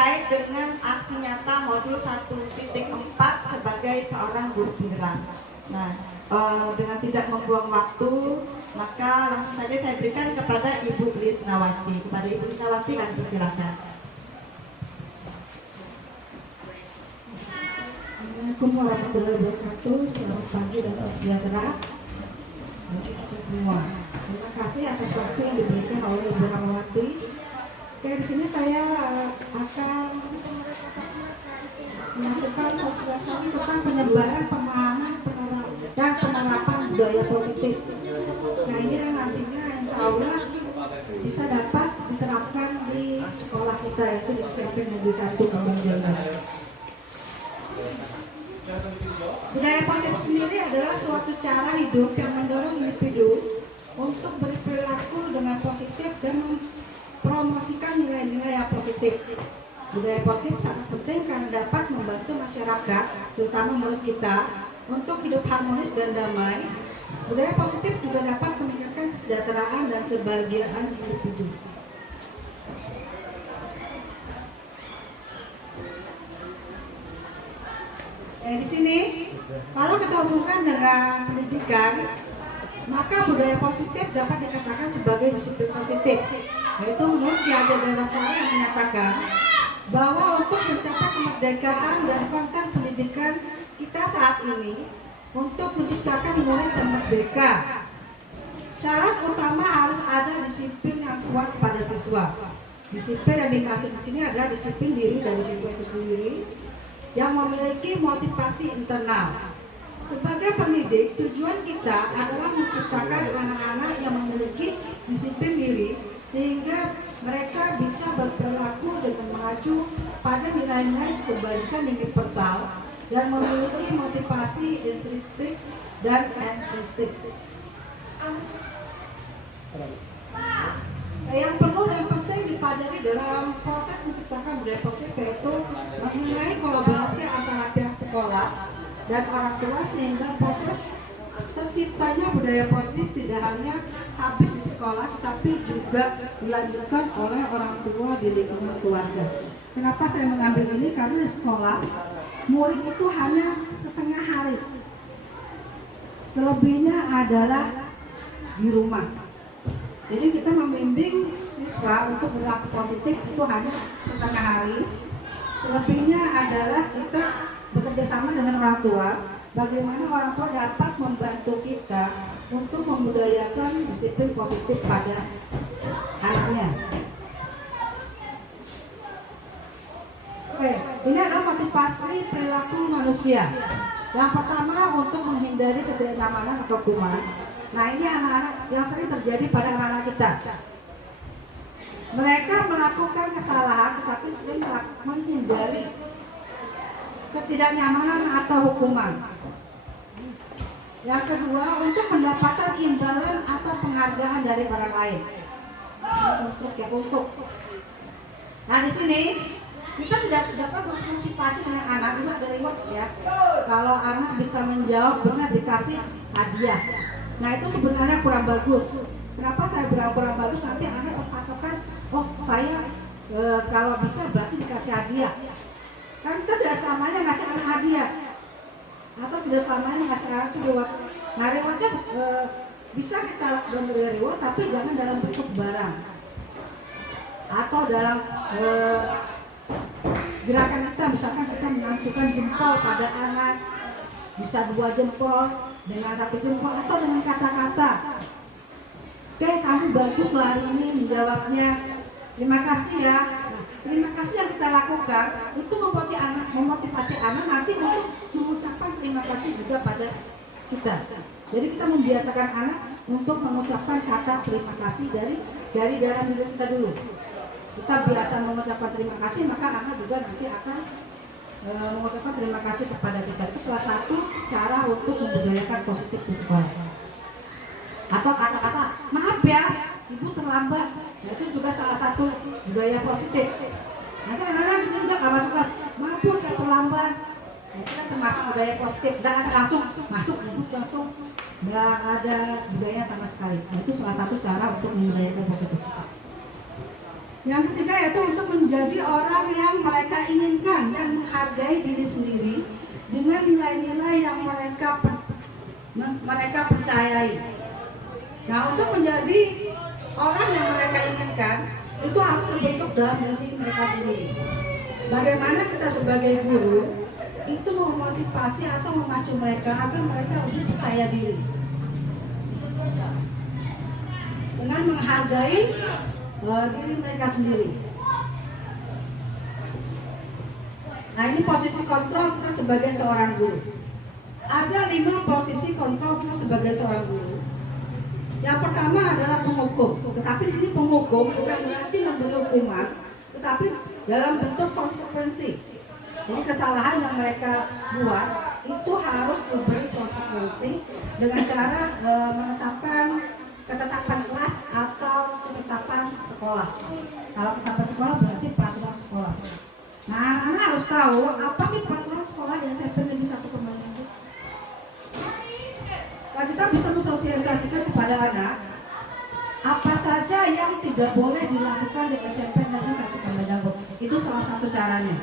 terkait dengan aksi nyata modul 1.4 sebagai seorang guru penggerak. Nah, dengan tidak membuang waktu, maka langsung saja saya berikan kepada Ibu Lisnawati. Kepada Ibu Lisnawati kami persilakan. Assalamualaikum warahmatullahi wabarakatuh. Selamat pagi dan salam sejahtera bagi kita semua. Terima kasih atas waktu yang diberikan oleh Ibu Rahmawati. Oke, di sini saya akan melakukan sosialisasi tentang penyebaran pemahaman dan penerapan budaya positif. Nah, ini yang nantinya insya Allah bisa dapat diterapkan di sekolah kita, yaitu di SMP Negeri 1 Kampung Jawa. Budaya positif sendiri adalah suatu cara hidup yang mendorong individu untuk berperilaku dengan positif dan mempromosikan nilai-nilai yang positif. Budaya positif sangat penting karena dapat membantu masyarakat, terutama murid kita, untuk hidup harmonis dan damai. Budaya positif juga dapat meningkatkan kesejahteraan dan kebahagiaan individu. Di sini, kalau kita hubungkan dengan pendidikan, maka budaya positif dapat dikatakan sebagai disiplin positif. Yaitu menurut Ki Hajar Dewantara yang menyatakan bahwa untuk mencapai kemerdekaan dan konten pendidikan kita saat ini, untuk menciptakan murid yang merdeka, syarat utama harus ada disiplin yang kuat pada siswa. Disiplin yang dimaksud di sini adalah disiplin diri dari siswa itu sendiri yang memiliki motivasi internal. Sebagai pendidik, tujuan kita adalah menciptakan anak-anak yang memiliki disiplin diri sehingga mereka bisa berperilaku dengan mengacu pada nilai-nilai kebaikan yang universal dan memiliki motivasi intrinsik dan ekstrinsik. Yang perlu dan penting dipelajari dalam proses menciptakan budaya positif yaitu mengenai kolaborasi antara pihak sekolah dan orang tua sehingga proses terciptanya budaya positif tidak hanya habis di sekolah tetapi juga dilanjutkan oleh orang tua di lingkungan keluarga. Kenapa saya mengambil ini? Karena di sekolah murid itu hanya setengah hari, selebihnya adalah di rumah. Jadi kita membimbing siswa untuk berlaku positif itu hanya setengah hari. Selebihnya adalah kita bekerja sama dengan orang tua. Bagaimana orang tua dapat membantu kita untuk membudayakan disiplin positif pada anaknya. Oke, ini adalah motivasi perilaku manusia. Yang pertama untuk menghindari ketidaknyamanan atau kuman. Nah, ini anak-anak yang sering terjadi pada anak-anak kita. Mereka melakukan kesalahan tetapi sering menghindari ketidaknyamanan atau hukuman. Yang kedua, untuk mendapatkan imbalan atau penghargaan dari orang lain. Untuk. Nah, di sini kita tidak dapat memotivasi dengan anak, juga dari rewards ya. Kalau anak bisa menjawab benar dikasih hadiah. Nah, itu sebenarnya kurang bagus. Kenapa saya bilang kurang bagus? Nanti anak terpatokan, oh saya kalau bisa berarti dikasih hadiah. Kan kita tidak selamanya ngasih anak hadiah, atau tidak selamanya ngasih anak itu reward. Nah, rewardnya bisa kita memberi reward, tapi jangan dalam bentuk barang atau dalam gerakan kita. Misalkan kita menunjukkan jempol pada anak, bisa 2 jempol dengan 1 jempol atau dengan kata-kata. Oke, kamu bagus loh hari ini menjawabnya. Terima kasih ya. Nah, terima kasih yang kita lakukan itu memotivasi anak nanti untuk mengucapkan terima kasih juga pada kita. Jadi kita membiasakan anak untuk mengucapkan kata terima kasih dari dalam diri kita dulu. Kita biasa mengucapkan terima kasih, maka anak juga nanti akan mengucapkan terima kasih kepada kita. Itu salah satu cara untuk membudayakan positif di sekolah. Atau kata-kata maaf ya, ibu terlambat. Nah, itu juga salah satu budaya positif. Nanti anak-anak juga nggak masuk kelas, maaf bu saya terlambat. Nah, itu kan termasuk budaya positif. Dan anak langsung masuk, ibu langsung nggak ada budaya sama sekali. Nah, itu salah satu cara untuk membudayakan positif. Yang ketiga yaitu untuk menjadi orang yang mereka inginkan dan menghargai diri sendiri dengan nilai-nilai yang mereka percayai. Nah, untuk menjadi orang yang mereka inginkan itu harus terbentuk dalam diri mereka sendiri. Bagaimana kita sebagai guru itu memotivasi atau memacu mereka agar mereka lebih percaya diri dengan menghargai diri mereka sendiri. Nah, ini posisi kontrol kita sebagai seorang guru. Ada 5 posisi kontrol kita sebagai seorang guru. Yang pertama adalah penghukum. Tetapi di sini penghukum bukan berarti memberi hukuman, tetapi dalam bentuk konsekuensi. Jadi kesalahan yang mereka buat itu harus diberi konsekuensi dengan cara menetapkan ketetapan kelas atau ketetapan sekolah. Kalau ketetapan sekolah berarti peraturan sekolah. Nah, anak harus tahu apa sih peraturan sekolah yang saya di 1 itu. Nah, kita bisa mensosialisasikan kepada anak apa saja yang tidak boleh dilakukan di SMP Negeri 1 Kamandanggo. Itu salah satu caranya.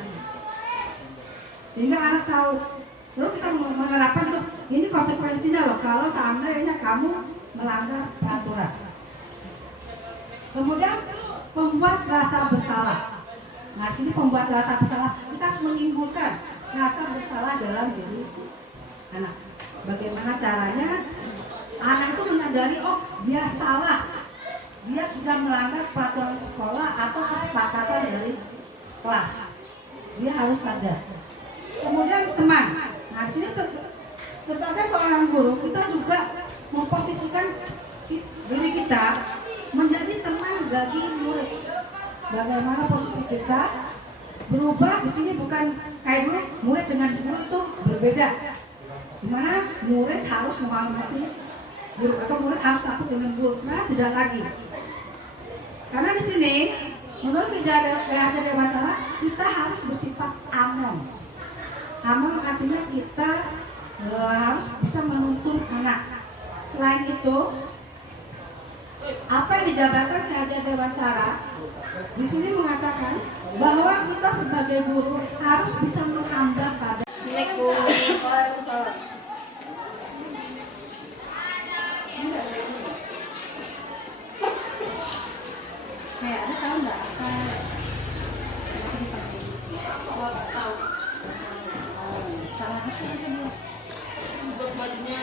Sehingga anak tahu. Lalu kita menerapkan tuh, ini konsekuensinya loh kalau seandainya kamu melanggar peraturan. Kemudian membuat rasa bersalah. Nah, sini pembuat rasa bersalah, kita harus menimbulkan rasa bersalah dalam diri anak. Bagaimana caranya? Anak itu menyadari, oh dia salah, dia sudah melanggar peraturan sekolah atau kesepakatan dari kelas. Dia harus sadar. Kemudian teman. Nah, di sini sebagai seorang guru kita juga memposisikan diri kita menjadi teman bagi murid. Bagaimana posisi kita berubah di sini bukan kayak dulu murid dengan guru itu berbeda. Dimana murid harus menghormati guru atau murid harus takut dengan guru. Nah, tidak lagi. Karena di sini menurut PHJ Dewantara kita harus bersifat aman. Aman artinya kita harus bisa menuntun anak. Selain itu, apa yang dijabarkan PHJ Dewantara di sini mengatakan bahwa kita sebagai guru harus bisa menambah pada. Waalaikumsalam. Kayak ada tahu nggak apa? Tahu. Salah apa sih dia? Buat bajunya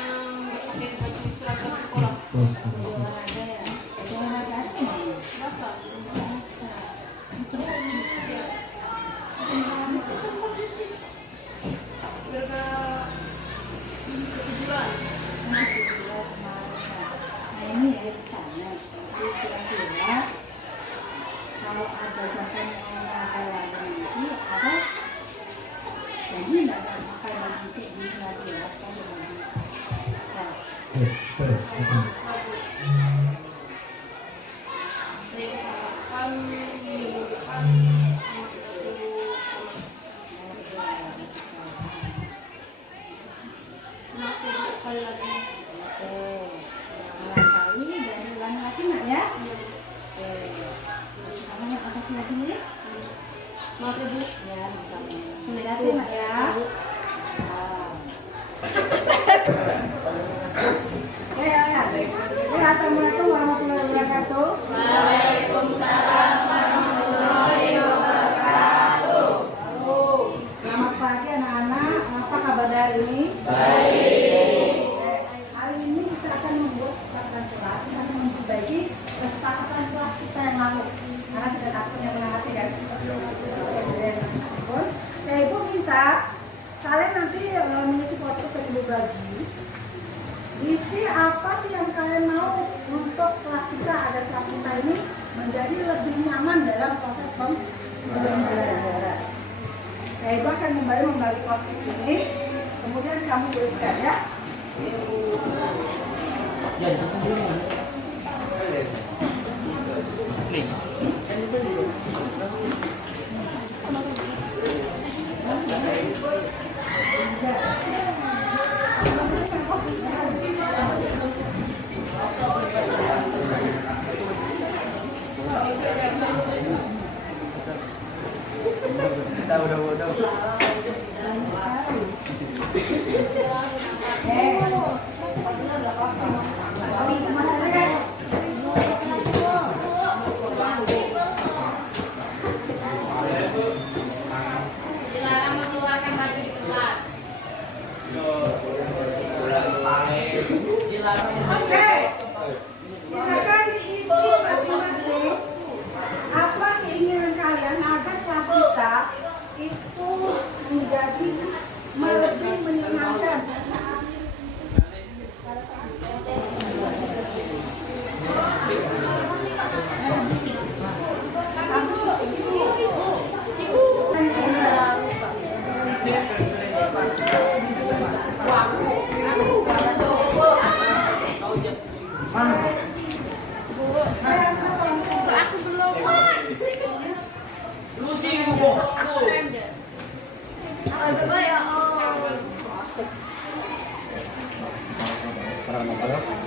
pakai baju seragam sekolah. Olahraga ya. Olahraga apa nih? Basah. Itu baju. Ya. Itu sempat cuci. Berapa kejujuran? Nah, kejujuran kemarin. Nah, ini ya ditanya. Jadi kira-kira kalau ada bahkan yang pakai lagi nanti ada jadi nggak ada pakai baju kayak gini lagi ya, pakai baju. Saya usahakan minggu depan nanti sekali lagi. Barangkali dari ulang lagi nak ya. Sekarang yang angkat lagi ya. Maaf ya Bu. Ya, sama. Hati nak ya. Ya. Assalamualaikum warahmatullahi wabarakatuh. Waalaikumsalam warahmatullahi wabarakatuh. Halo, selamat pagi anak-anak. Apa kabar hari ini? Hari ini kita akan membuat kesepakatan kelas dan memperbaiki kesepakatan kelas kita yang lalu. Karena tidak satu yang menanggapi kan. Saya Ibu minta kalian nanti mengisi foto ke Ibu bagi. Isi apa sih yang kalian mau untuk kelas kita agar kelas kita ini menjadi lebih nyaman dalam proses pembelajaran. Saya Ibu akan kembali membagi foto ini, kemudian kamu tuliskan ya.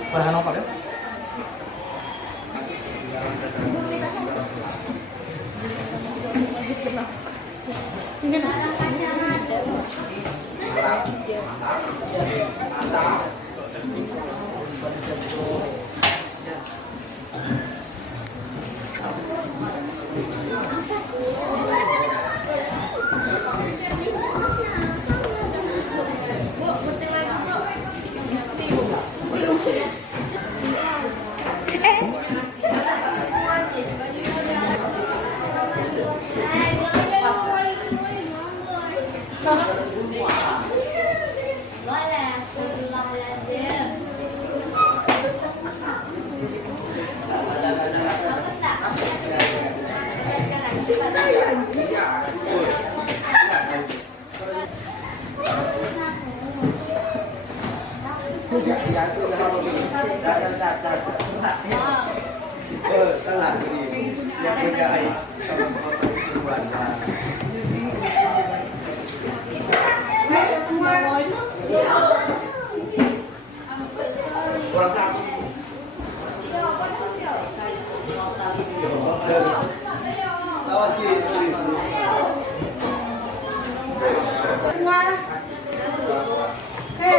Parahan apa ya? Semua.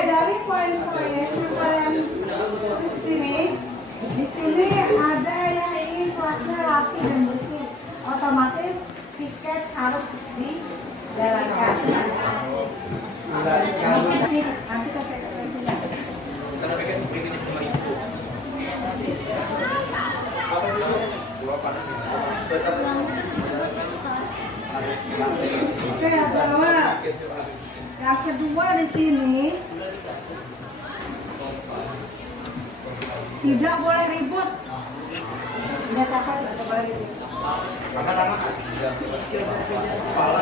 Dari poin-poin sini, di sini ada yang ingin kelasnya rapi dan bersih, otomatis tiket harus dijalankan. Nanti kasih referensinya. Oke, adalah yang kedua di sini tidak boleh ribut. Tidak siapa tidak boleh ribut. Angkat tangan. Kepala.